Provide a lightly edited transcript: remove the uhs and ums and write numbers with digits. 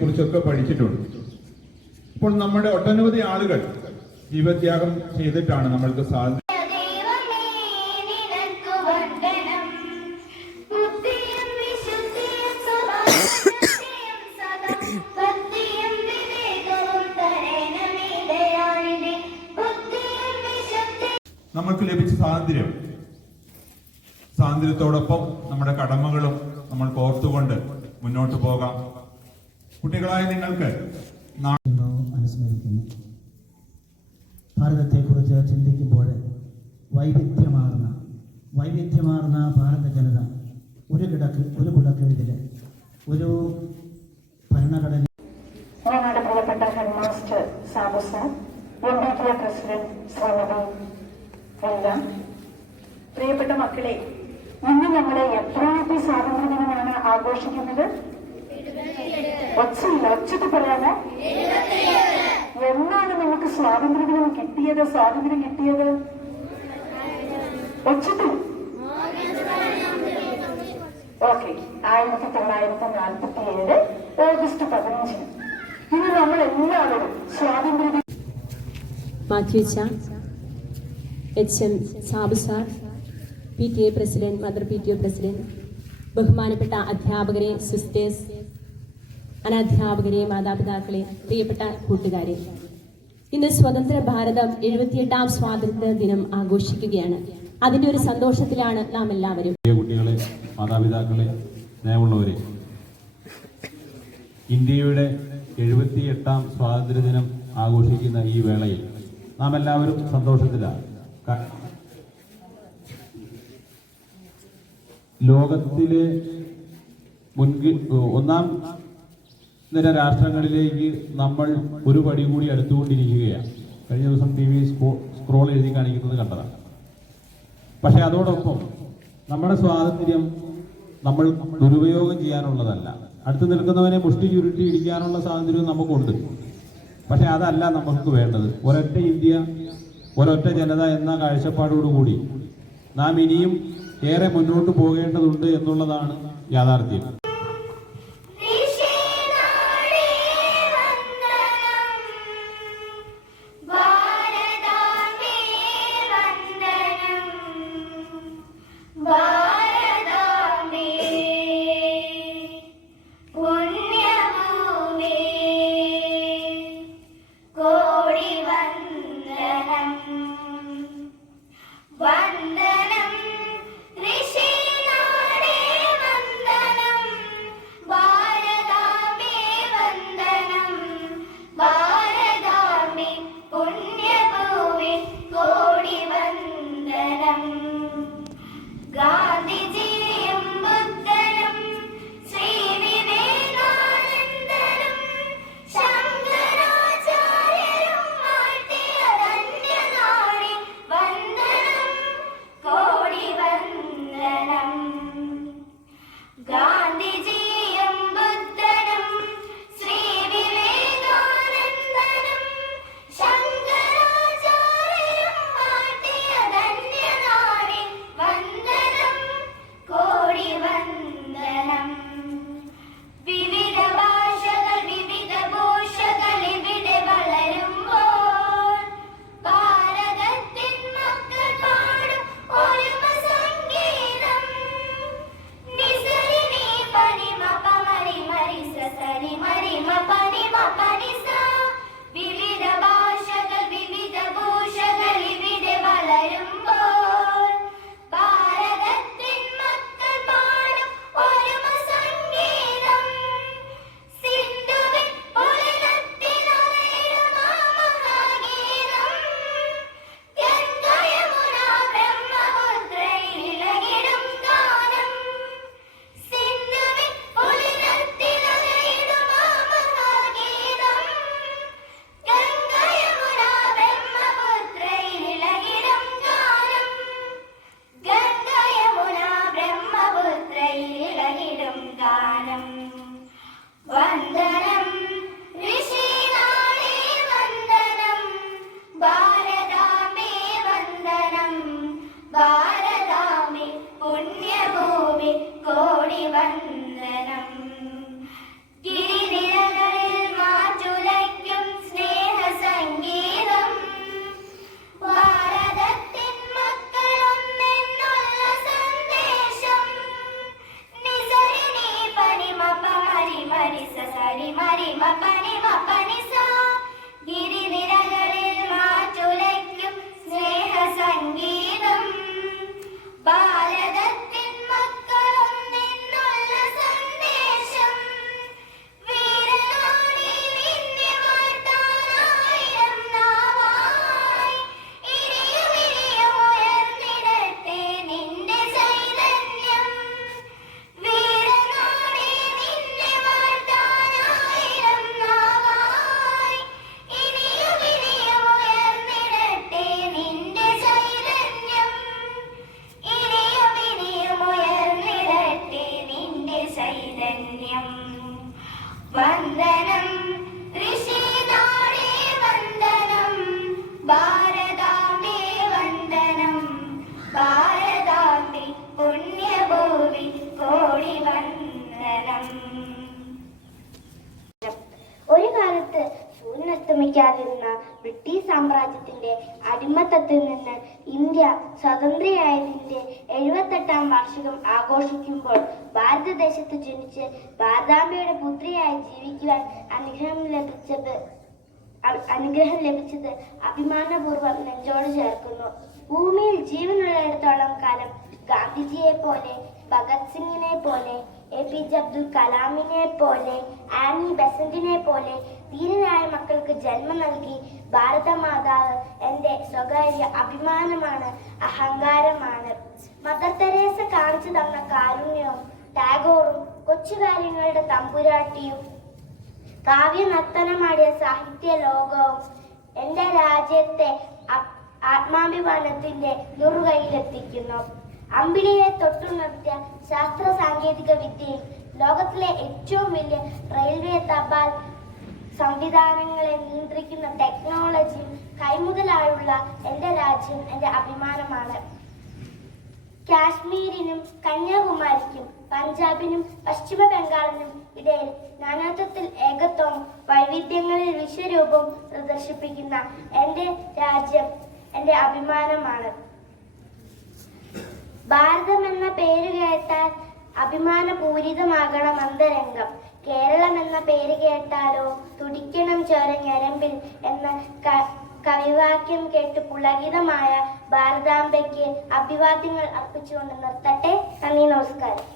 കുറിച്ചൊക്കെ പഠിച്ചിട്ടുണ്ട്. ഇപ്പോൾ നമ്മുടെ ഒട്ടനവധി ആളുകൾ ജീവത്യാഗം ചെയ്തിട്ടാണ് നമ്മൾക്ക് സാധിച്ചത്. നമ്മൾക്ക് ലഭിച്ച സ്വാതന്ത്ര്യത്തോടൊപ്പം നമ്മുടെ കടമകളും നമ്മൾ ഓർത്തുകൊണ്ട് മുന്നോട്ട് പോകാം. കുട്ടികളായ നിങ്ങൾക്ക് അനുസ്മരിക്കുന്നു. ഭാരതത്തെക്കുറിച്ച് ചിന്തിക്കുമ്പോൾ വൈവിധ്യമാർന്ന ഭാരത ജനത ഒരു കുടക്കീഴിൽ ഒരു ഭരണഘടന. ഞങ്ങളുടെ പ്രിയപ്പെട്ട head master Sabu sir, MBTA president Shrimati എല്ലാം, പ്രിയപ്പെട്ട മക്കളെ, ഇന്ന് ഞങ്ങൾ എത്രാമത്തെ സ്വാതന്ത്ര്യ ദിനമാണ് ആഘോഷിക്കുന്നത്? ഒച്ചത്തിൽ പറയാമോ? എന്നാണ് നമുക്ക് സ്വാതന്ത്ര്യം കിട്ടിയത്? ഒച്ചത്തിൽ ഓക്കെ, 1947 ഓഗസ്റ്റ് 15. ഇന്ന് നമ്മൾ എല്ലാവരും സ്വാതന്ത്ര്യ മാത്യുച്ച, HM Sabu sir, PTA president, mother PTA president, ബഹുമാനപ്പെട്ട അധ്യാപകരെ, സിസ്റ്റേഴ്സ്, അനധ്യാപകരെ, മാതാപിതാക്കളെ, പ്രിയപ്പെട്ട കൂട്ടുകാരെ, ഇന്ന് സ്വതന്ത്ര ഭാരതം 78ാം സ്വാതന്ത്ര്യ ദിനം ആഘോഷിക്കുകയാണ്. അതിന്റെ ഒരു സന്തോഷത്തിലാണ് നാം എല്ലാവരും. കുട്ടികളെ, മാതാപിതാക്കളെ, സ്നേഹമുള്ളവരെ, ഇന്ത്യയുടെ 78ാം സ്വാതന്ത്ര്യ ദിനം ആഘോഷിക്കുന്ന ഈ വേളയിൽ നാം എല്ലാവരും സന്തോഷത്തിലാണ്. ലോകത്തിലെ ഒന്നാം നിര രാഷ്ട്രങ്ങളിലേക്ക് നമ്മൾ ഒരു പടി കൂടി അടുത്തുകൊണ്ടിരിക്കുകയാണ്. കഴിഞ്ഞ ദിവസം TV സ്ക്രോൾ എഴുതി കാണിക്കുന്നത് കണ്ടതാണ്. പക്ഷെ അതോടൊപ്പം നമ്മുടെ സ്വാതന്ത്ര്യം നമ്മൾ ദുരുപയോഗം ചെയ്യാനുള്ളതല്ല. അടുത്ത് നിൽക്കുന്നവനെ മുഷ്ടി ചുരുട്ടി ഇടിക്കാനുള്ള സ്വാതന്ത്ര്യവും നമുക്കുണ്ട്. പക്ഷെ അതല്ല നമുക്ക് വേണ്ടത്. ഒരൊറ്റ ഇന്ത്യ, ഒരൊറ്റ ജനത എന്ന കാഴ്ചപ്പാടോടുകൂടി നാം ഇനിയും ഏറെ മുന്നോട്ട് പോകേണ്ടതുണ്ട് എന്നുള്ളതാണ് യാഥാർത്ഥ്യം. വന്ദനം ഋഷിനാടേ വന്ദനം കോടിവന്ദനം. ഒരു കാലത്ത് സൂര്യനസ്തമിക്കാതിരുന്ന ബ്രിട്ടീഷ് സാമ്രാജ്യത്തിന്റെ അടിമത്തത്തിൽ നിന്ന് ഇന്ത്യ സ്വതന്ത്രയായതിന്റെ 78ാം വാർഷികം ആഘോഷിക്കുമ്പോൾ ഭാരതദേശത്ത് ജനിച്ച് ഭാരതാംബയുടെ പുത്രിയായി ജീവിക്കുവാൻ അനുഗ്രഹം ലഭിച്ചത് അഭിമാനപൂർവ്വം നെഞ്ചോട് ചേർക്കുന്നു. ഭൂമിയിൽ ജീവനുള്ളിടത്തോളം കാലം ഗാന്ധിജിയെ പോലെ, ഭഗത് സിംഗിനെ പോലെ, APJ അബ്ദുൽ കലാമിനെ പോലെ, ആനി ബെസന്റിനെ പോലെ ധീരരായ മക്കൾക്ക് ജന്മം നൽകി ഭാരതമാതാവ് എന്റെ സ്വകാര്യ അഭിമാനമാണ്, അഹങ്കാരമാണ്. മദർ തെരേസ കാണിച്ചു തന്ന കാരുണ്യവും ടാഗോറും കൊച്ചുകാര്യങ്ങളുടെ തമ്പുരാട്ടിയും കാവ്യനർത്തനമാടിയ സാഹിത്യ ലോകവും എന്റെ രാജ്യത്തെ ആത്മാഭിമാനത്തിന്റെ നുറുകയിലെത്തിക്കുന്നു. അമ്പിളിയെ തൊട്ടു നിർത്തിയ ശാസ്ത്ര സാങ്കേതിക വിദ്യയും ലോകത്തിലെ ഏറ്റവും വലിയ റെയിൽവേ തപാൽ സംവിധാനങ്ങളെ നിയന്ത്രിക്കുന്ന ടെക്നോളജിയും കൈമുതലായുള്ള എന്റെ രാജ്യം എന്റെ അഭിമാനമാണ്. കാശ്മീരിനും കന്യാകുമാരിക്കും പഞ്ചാബിനും പശ്ചിമ ബംഗാളിനും ഇടയിൽ നാനാത്വത്തിൽ ഏകത്വവും വൈവിധ്യങ്ങളിൽ വിശ്വരൂപവും പ്രദർശിപ്പിക്കുന്ന എന്റെ രാജ്യം എന്റെ അഭിമാനമാണ്. ഭാരതം എന്ന പേര് കേട്ടാൽ അഭിമാനപൂരിതമാകണം അന്തരംഗം. കേരളം എന്ന പേര് കേട്ടാലോ തുടിക്കണം ചോര ഞരമ്പിൽ എന്ന കവിവാക്യം കേട്ട് പുളകിതമായ ഭാരതാംബയ്ക്ക് അഭിവാദ്യങ്ങൾ അർപ്പിച്ചുകൊണ്ട് നിർത്തട്ടെ. നന്ദി, നമസ്കാരം.